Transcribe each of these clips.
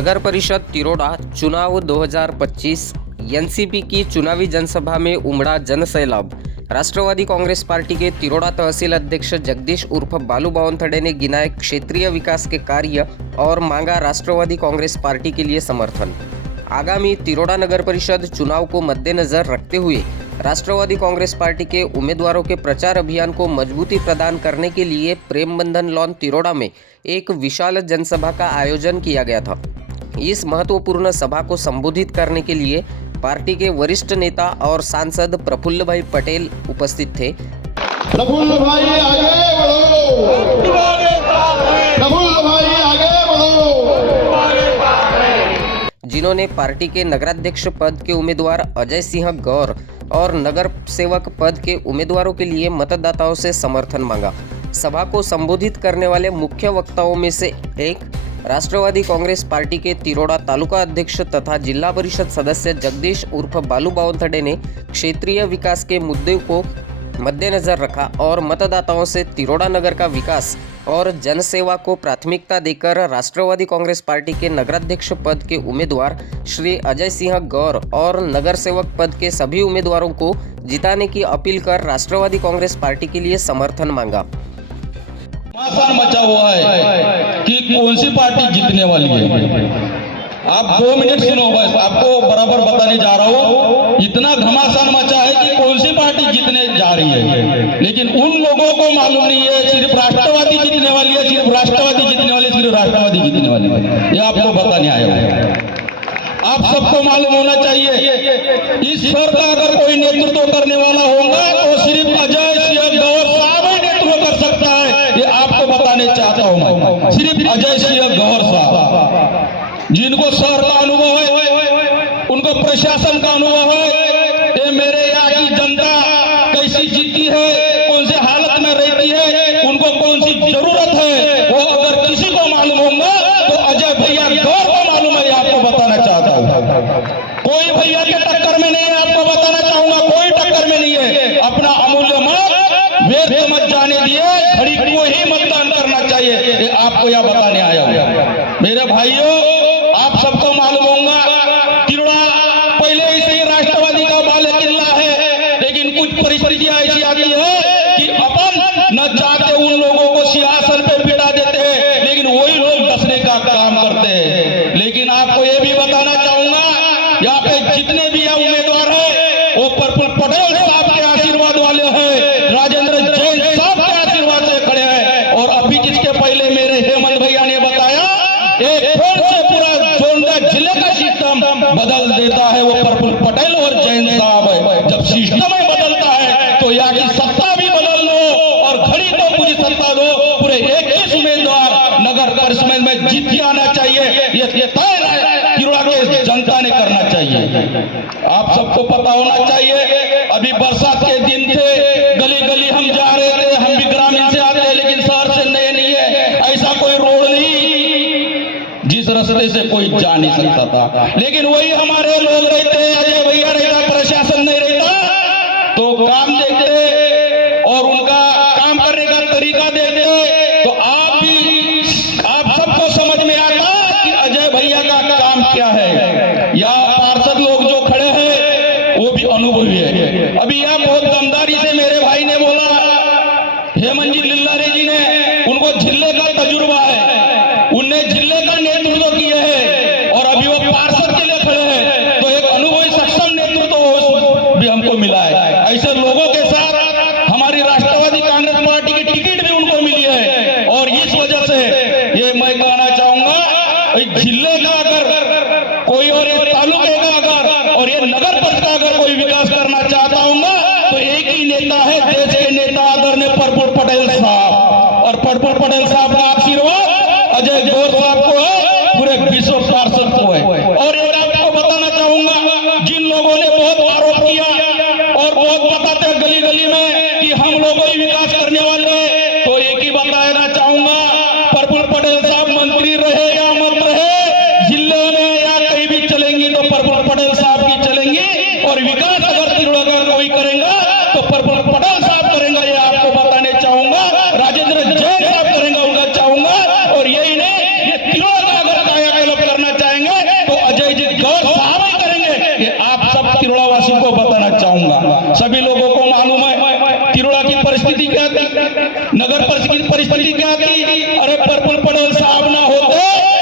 नगर परिषद तिरोडा चुनाव 2025 एनसीपी की चुनावी जनसभा में उमड़ा जनसैलाब। राष्ट्रवादी कांग्रेस पार्टी के तिरोडा तहसील अध्यक्ष जगदीश उर्फ बालू बावनथड़े ने गिनाए क्षेत्रीय विकास के कार्य और मांगा राष्ट्रवादी कांग्रेस पार्टी के लिए समर्थन। आगामी तिरोडा नगर परिषद चुनाव को मद्देनजर रखते हुए राष्ट्रवादी कांग्रेस पार्टी के उम्मीदवारों के प्रचार अभियान को मजबूती प्रदान करने के लिए प्रेम बंधन लॉन तिरोडा में एक विशाल जनसभा का आयोजन किया गया था। इस महत्वपूर्ण सभा को संबोधित करने के लिए पार्टी के वरिष्ठ नेता और सांसद प्रफुल्ल भाई पटेल उपस्थित थे। प्रफुल्ल भाई आगे बढ़ो, प्रफुल्ल भाई आगे बढ़ो, जिन्होंने पार्टी के नगराध्यक्ष पद के उम्मीदवार अजय सिंह गौर और नगर सेवक पद के उम्मीदवारों के लिए मतदाताओं से समर्थन मांगा। सभा को संबोधित करने वाले मुख्य वक्ताओं में से एक राष्ट्रवादी कांग्रेस पार्टी के तिरोडा तालुका अध्यक्ष तथा जिला परिषद सदस्य जगदीश उर्फ बालू बावनथड़े ने क्षेत्रीय विकास के मुद्दे को मद्देनजर रखा और मतदाताओं से तिरोडा नगर का विकास और जनसेवा को प्राथमिकता देकर राष्ट्रवादी कांग्रेस पार्टी के नगराध्यक्ष पद के उम्मीदवार श्री अजय सिंह गौर और नगर सेवक पद के सभी उम्मीदवारों को जिताने की अपील कर राष्ट्रवादी कांग्रेस पार्टी के लिए समर्थन मांगा। घमासान मचा हुआ है कि कौन सी पार्टी जीतने वाली है। आप 2 मिनट सुनो, बस आपको बराबर बताने जा रहा हूँ। इतना घमासान मचा है कि कौन सी पार्टी जीतने जा रही है, लेकिन उन लोगों को मालूम नहीं है सिर्फ राष्ट्रवादी जीतने वाली है, सिर्फ राष्ट्रवादी जीतने वाली, सिर्फ राष्ट्रवादी जीतने वाली है। ये आपको बताने आया हूँ। आप सबको मालूम होना चाहिए इस स्वर का अगर कोई नेतृत्व करने वाला होगा तो सिर्फ अजय सिंह गौर साहब ही नेतृत्व कर सकता है। ये आपको बताने चाहता हूं मैं, सिर्फ अजय सिंह गौर साहब, जिनको शहर का अनुभव है, उनको प्रशासन का अनुभव है। ये मेरे यहाँ की जनता कैसी जीती है, कौन से हालत में रहती है, उनको कौन सी जरूरत है, वो अगर किसी को मालूम होगा तो अजय भैया गौर को मालूम है। आपको बताना चाहता हूँ, कोई भैया के टक्कर में नहीं है। आपको बताना चाहूंगा, कोई टक्कर में नहीं है। अपना अमूल्य मत व्यर्थ मत जाने दिए, घड़ी को ही मतदान करना चाहिए। ये आपको यह बताने आया हूँ। मेरे भाइयों, आप सबको मालूम होगा तिरोडा पहले से ही राष्ट्रवादी का बाले किला है, लेकिन कुछ परिस्थितियां ऐसी आती है कि अपन न चाहते उन लोगों को सिंहासन पे बिठा देते हैं, लेकिन वही लोग डसने का काम करते हैं। लेकिन आपको ये भी बताना चाहूंगा, यहाँ पे जितने भी उम्मीदवार है वो प्रफुल्ल पटेल साहब के आशीर्वाद वाले हैं, राजेंद्र जैन साहब के आशीर्वाद से खड़े हैं। और अभी जिसके पहले मेरे हेमंत भैया ने बताया, एक फोन से पूरा जोरदा जिले का सिस्टम बदल देता है वो प्रफुल्ल पटेल और जैन साहब है। जब सिस्टम ही बदलता है तो यहाँ की सत्ता भी बदल दो और घड़ी को पूरी सत्ता दो। पूरे 21 उम्मीदवार नगर परिषद में जीत के आना चाहिए। ये तय तिरोडा के जनता ने करना चाहिए। आप सबको पता होना चाहिए, अभी बरसात के दिन थे, गली गली हम जा रहे थे, हम भी ग्रामीण से आते हैं, लेकिन शहर से नए नहीं है। ऐसा कोई रोड नहीं जिस रास्ते से कोई जा नहीं सकता था, लेकिन वही हमारे लोग रहते, अजय भैया रहता, प्रशासन नहीं रहता, तो काम देखते और उनका काम करने का तरीका देखते तो आप सबको समझ में आता कि अजय भैया का काम क्या है। या पार्षद लोग जो खड़े हैं वो भी अनुभवी है। अभी यहाँ बहुत दमदारी से मेरे भाई ने बोला, हेमंत जी लिल्लारे जी ने, उनको जिले का तजुर्बा है, उनने जिले का नेतृत्व किया है और अभी वो पार्षद के लिए खड़े हैं, तो एक अनुभवी सक्षम नेतृत्व भी हमको मिला है। ऐसे लोगों के साथ हमारी राष्ट्रवादी कांग्रेस पार्टी की टिकट भी उनको मिली है। और इस वजह से ये मैं कहना चाहूंगा, जिले का अगर कोई और एक तालुके का अगर और ये नगर परिषद का अगर कोई विकास करना चाहता हूंगा तो एक ही नेता है, देश के नेता आदरणीय प्रफुल्ल पटेल साहब। और प्रफुल्ल पटेल साहब का आशीर्वाद अजय गौर साहब को है, पूरे विश्व पार्षद को है। और एक आपको बताना चाहूंगा, जिन लोगों ने बहुत आरोप किया और बहुत बताते हैं गली गली में कि हम लोग ही विकास करने वाले हैं, तो एक ही बताना चाहूंगा, प्रफुल्ल पटेल साहब मंत्री रहे या मत रहे, जिले में या कहीं भी चलेंगी तो प्रफुल्ल पटेल साहब की चलेंगी। और विकास अगर तिरोडा का कोई करेगा तो प्रफुल्ल पटेल साहब करेंगे, ये आपको बताने चाहूंगा। राजेंद्र जैन साहब करेंगे, उनका चाहूंगा। और यही नहीं, ये तिरोडा का अगर कायाकल्प करना चाहेंगे परिस्थिति क्या थी, नगर परिषद की परिस्थिति क्या थी। अरे पर्पल पटेल साहब ना होते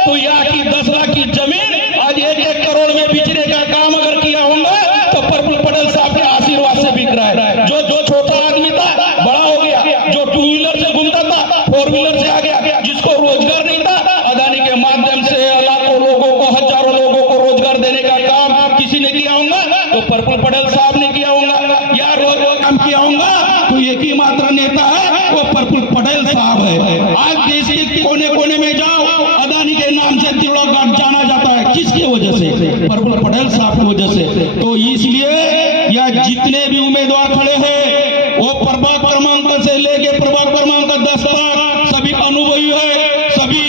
तो यहाँ की 10 लाख की जमीन आज 1-1 करोड़ में बेचने का काम अगर किया होगा तो पर्पल पटेल साहब के आशीर्वाद से बिक रहा है। जो छोटा आदमी था बड़ा हो गया, जो 2 व्हीलर से घूमता था 4 व्हीलर से आ गया, जिसको रोजगार नहीं था अदानी के माध्यम से लाखों लोगों को, हजारों लोगों को रोजगार देने का काम किसी ने किया होगा तो पर्पल पटेल साहब ने किया होगा, या रोज काम किया होगा तो एक ही मात्र नेता है वो पर्पल पटेल साहब है। आज देश के कोने कोने में जाओ अदानी के नाम से तिरोड़ा घाट जाना जाता है, किसकी वजह से, पर्पल पटेल साहब की वजह से। तो इसलिए यह जितने भी उम्मीदवार खड़े हैं वो प्रभाग क्रमांक से लेके प्रभाग क्रमांक 10 तक सभी अनुभवी है, सभी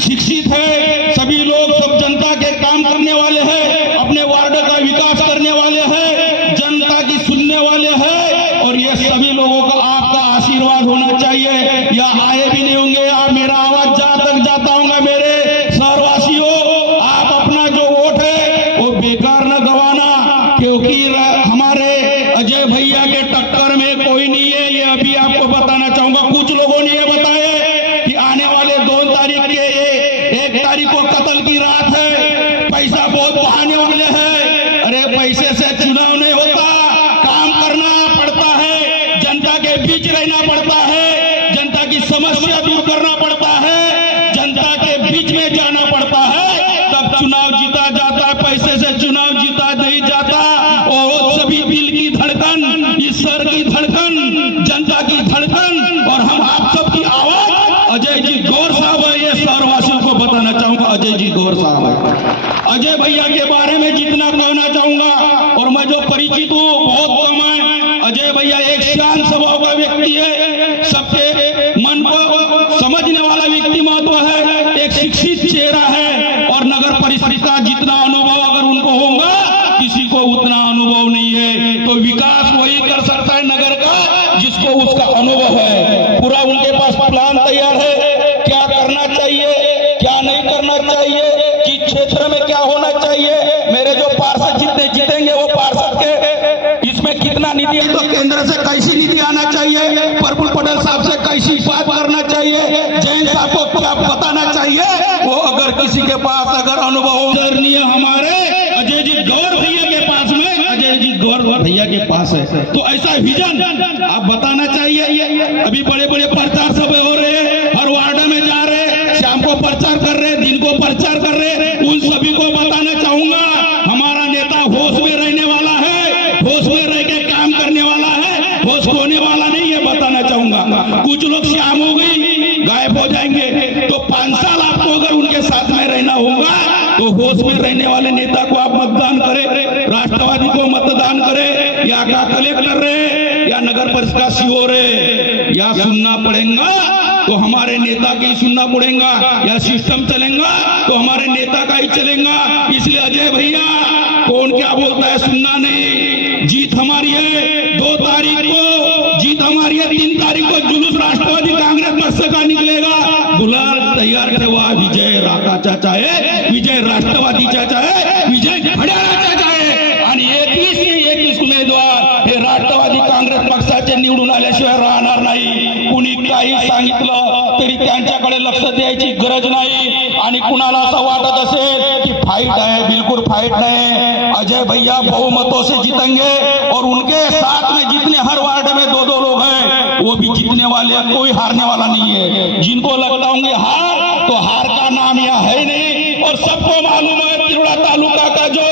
शिक्षित है, सभी लोग सब जनता के काम करने वाले हैं, अपने वार्ड का विकास करने वाले हैं, जनता की सुनने वाले हैं। और ये सभी लोगों का आपका आशीर्वाद होना चाहिए। या आए भी नहीं होंगे, आप मेरा आवाज जहां तक जाता होगा मेरे शहरवासियों, आप अपना जो वोट है वो बेकार न गवाना, क्योंकि हमारे अजय भैया के टक्कर में कोई नहीं है। ये अभी आपको बताना चाहूंगा, कुछ लोगों ने ये बताया कि आने वाले 2 तारीख के 1 तारीख को कत्ल की रात है, पैसा बहुत बहाने वाले हैं। अरे पैसे से चुनाव नहीं होता, काम करना पड़ता है, जनता के बीच रहना पड़ता है, जनता की समस्या दूर करना पड़ता है, जनता के बीच में जाना पड़ता है, तब चुनाव जीता जाता है। पैसे से चुनाव जीता नहीं जाता। और सभी दिल की धड़कन, इस सर की धड़कन, जनता की धड़कन और हम आप सबकी आवाज अजय जी गौर साहब है। ये शहरवासियों को बताना चाहूंगा, अजय जी गौर साहब है। अजय भैया के बारे में जितना कहना चाहूंगा, और मैं जो परिचित हूँ बहुत कम है। अजय भैया एक शांत स्वभाव का व्यक्ति है, सबके मन को समझने वाला व्यक्ति महत्व है, एक शिक्षित चेहरा है, और नगर परिषद का जितना अनुभव अगर उनको होगा किसी को उतना अनुभव नहीं है। तो विकास वही कर सकता है नगर का जिसको उसका अनुभव है। पूरा उनके पास प्लान तैयार है, क्या करना चाहिए, क्या नहीं करना चाहिए, किस क्षेत्र में क्या होना चाहिए। मेरे जो पार्षद जितने जीतेंगे वो पार्षद के इसमें कितना निधि है, तो केंद्र से कैसी निधि आना चाहिए, पर्पल पटेल साहब से कैसी बात करना चाहिए, जैन साहब को क्या बताना चाहिए, वो अगर किसी के पास अगर अनुभव हमारे अजय जी गौर भैया के पास में, अजय जी गौर भैया के पास है, तो ऐसा विजन आप बताना चाहिए। अभी बड़े बड़े प्रचार सभा हो रहे हैं, हर वार्ड में जा रहे हैं, शाम को प्रचार कर रहे हैं, दिन को प्रचार कर रहे हैं। उन सभी को बताना चाहूंगा हमारा नेता होश में रहने वाला है, होश में रह के काम करने वाला है, होश खोने वाला नहीं है, बताना चाहूंगा। कुछ लोग शाम हो गई गायब हो जाएंगे, तो 5 साल आपको अगर उनके साथ में रहना होगा तो होश में रहने वाले नेता को आप मतदान करें, राष्ट्रवादी को मतदान करें, या क्या कलेक्टर रहे या नगर परिषद का सीओ रहे, या सुनना पड़ेगा तो हमारे नेता का ही सुनना पड़ेगा, या सिस्टम चलेगा तो हमारे नेता का ही चलेगा। इसलिए अजय भैया कौन क्या बोलता है सुनना नहीं, जीत हमारी है। 2 तारीख को जीत हमारी है, 3 तारीख को जुलूस राष्ट्रवादी कांग्रेस पक्ष का निकलेगा। गुलाल तैयार ठेवा, विजय राका चाचा है, विजय राष्ट्रवादी चाचा है, विजय घड्याळा चाचा आहे। आणि 21 उमेदवार हे राष्ट्रवादी काँग्रेस पक्षाचे निवडून आल्याशिवाय राहणार नाही। कुणी काही सांगितलं तरी त्यांच्याकडे लक्ष द्यायची गरज नाही। आणि कुणाला असं वाटत असेल की फाइट है, बिल्कुल फाइट नहीं। अजय भैया बहुमतों से जीतेंगे और उनके साथ में जितने हर वार्ड में 2-2 लोग हैं वो भी जीतने वाले हैं, कोई हारने वाला नहीं है। जिनको लगता होंगे हार, तो हार का नाम यहाँ है नहीं। और सबको मालूम है तिरोड़ा तालुका का जो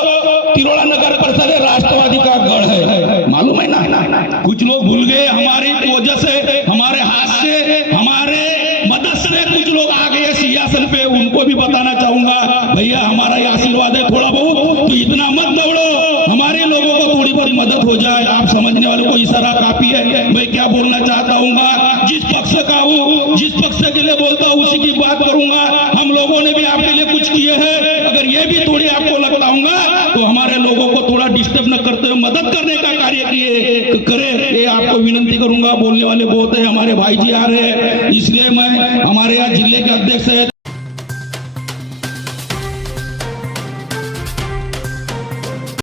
तिरोड़ा नगर परिषद है राष्ट्रवादी का गढ़ है, मालूम है ना। कुछ लोग भूल गए, हमारी वजह से, हमारे हाथ से, हमारे मदद से कुछ लोग आ गए सियासत पे। उनको भी बताना चाहूंगा भैया हमारा ये आशीर्वाद है, थोड़ा बहुत तो इतना मत दौड़ो, हमारे लोगों को थोड़ी बहुत मदद हो जाए। आप समझने वाले को इशारा काफी है। मैं क्या बोलना चाहता हूँ, जिस पक्ष का हूँ, जिस पक्ष के लिए बोलता हूँ उसी की बात करूंगा। हम लोगों ने भी आपके लिए कुछ किए हैं, अगर ये भी थोड़ी आपको लगता होगा तो हमारे लोगों को थोड़ा डिस्टर्ब न करते हुए मदद करने का कार्य किए करे, ये आपको विनंती करूंगा। बोलने वाले बहुत है, हमारे भाई जी आ रहे हैं, इसलिए मैं हमारे यहाँ जिले के अध्यक्ष है